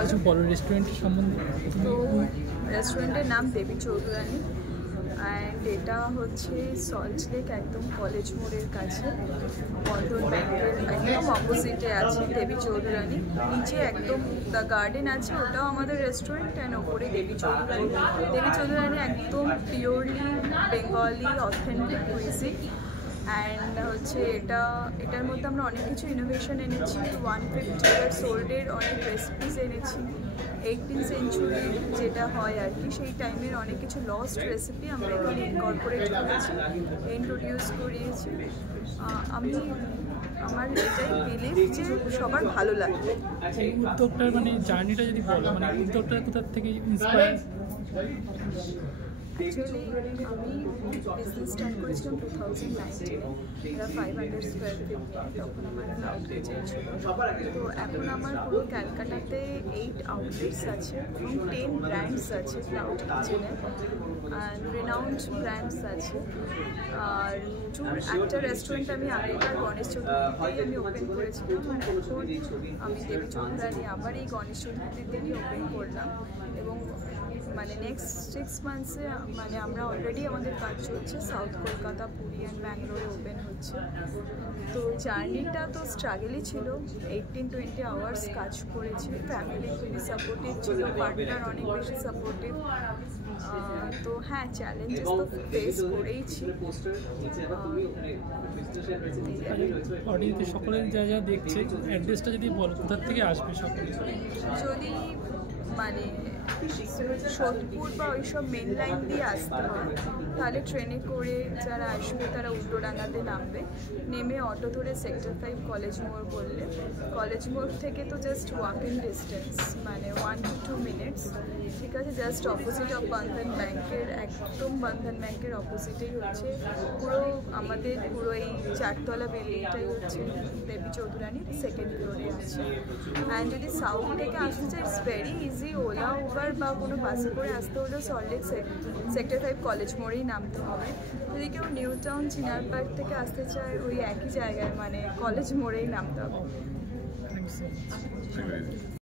কিছু বলো রেস্টুরেন্টের সম্বন্ধে। তো রেস্টুরেন্টের নাম দেবী চৌধুরানী অ্যান্ড এটা হচ্ছে সল্ট লেক একদম কলেজ মোড়ের কাছে বন্ধন ব্যাংকের একদম অপোজিটে আছে দেবী চৌধুরানী। নিচে একদম দ্য গার্ডেন আছে, ওটাও আমাদের রেস্টুরেন্ট, অ্যান্ড ওপরে দেবী চৌধুরানী। দেবী চৌধুরানী একদম purely Bengali authentic cuisine and হচ্ছে এটার মধ্যে আমরা অনেক কিছু ইনোভেশন এনেছি। 150 ইয়ার্স ওল্ডের অনেক রেসিপিস এনেছি। 18th সেঞ্চুরির যেটা হয় আর কি, সেই টাইমের অনেক কিছু লস্ট রেসিপি আমরা এখানে ইনকর্পোরেট করেছি, ইন্ট্রোডিউস করিয়েছি। আমার এটাই বিলিভ যে সবার ভালো লাগবে। এই উদ্যোগটার মানে জার্নিটা যদি বলো, মানে উদ্যোগটা কোথা থেকে ইন্সপায়ার? অ্যাকচুয়ালি আমি বিজনেস স্টার্ট করেছিলাম 2019-এ, এটা 500 স্কোয়ার ফিট, তখন আমার ক্লাউড কিচেন ছিল। তো এখন আমার পুরো ক্যালকাটাতে 8 আউটলেটস আছে এবং 10 ব্র্যান্ডস আছে ক্লাউড কিচেনে, আর রেনাউন্ড ব্র্যান্ডস আছে। আর একটা রেস্টুরেন্ট আমি আগেকার গণেশ চতুর্থীতেই আমি ওপেন করেছিলাম, আর এখন আমি দেবী চৌধুরানী আবার এই গণেশ চতুর্থীর দিনই ওপেন করলাম। এবং মানে নেক্সট 6 মান্থসে মানে আমরা অলরেডি আমাদের কাজ চলছে, সাউথ কলকাতা, পুরী অ্যান্ড ব্যাঙ্গালোরে ওপেন হচ্ছে। তো জার্নিটা তো স্ট্রাগলই ছিল, 18-20 আওয়ার্স কাজ করেছি। ফ্যামিলি খুবই সাপোর্টিভ ছিল, পার্টনার অনেক বেশি সাপোর্টিভ। তো হ্যাঁ, চ্যালেঞ্জেস তো ফেস করেইছি। অডিয়েন্সে সকলের যা যা দেখছে, অ্যাড্রেসটা যদি বলো কোথা থেকে আসবে সকলে? যদি মানে সোদপুর বা ওইসব মেন লাইন দিয়ে আসতে হয়, তাহলে ট্রেনে করে যারা আসবে তারা উল্টোডাঙ্গাতে নামবে, নেমে অটো ধরে সেক্টর 5 কলেজ মোড় বললে, কলেজ মোড় থেকে তো জাস্ট ওয়াকিং ডিস্টেন্স, মানে 1 to 2 মিনিটস। ঠিক আছে, জাস্ট অপোজিট অফ বন্ধন ব্যাংকের, একদম বন্ধন ব্যাংকের অপোজিটেই হচ্ছে পুরো আমাদের পুরো এই 4তলা বিল্ডিংটাই হচ্ছে দেবী চৌধুরানী, সেকেন্ড ফ্লোরে আছে। অ্যান্ড যদি সাউথ থেকে আসতে চাই, it's very easy, OLA Uber বা কোনো বাসে করে আসতে হলেও সল্ট লেক সেক্টর 5 কলেজ মোড়েই নামতে হবে। যদি কেউ নিউ টাউন চিনার পার্ক থেকে আসতে চায়, ওই একই জায়গায় মানে কলেজ মোড়েই নামতে হবে। Thank you so much.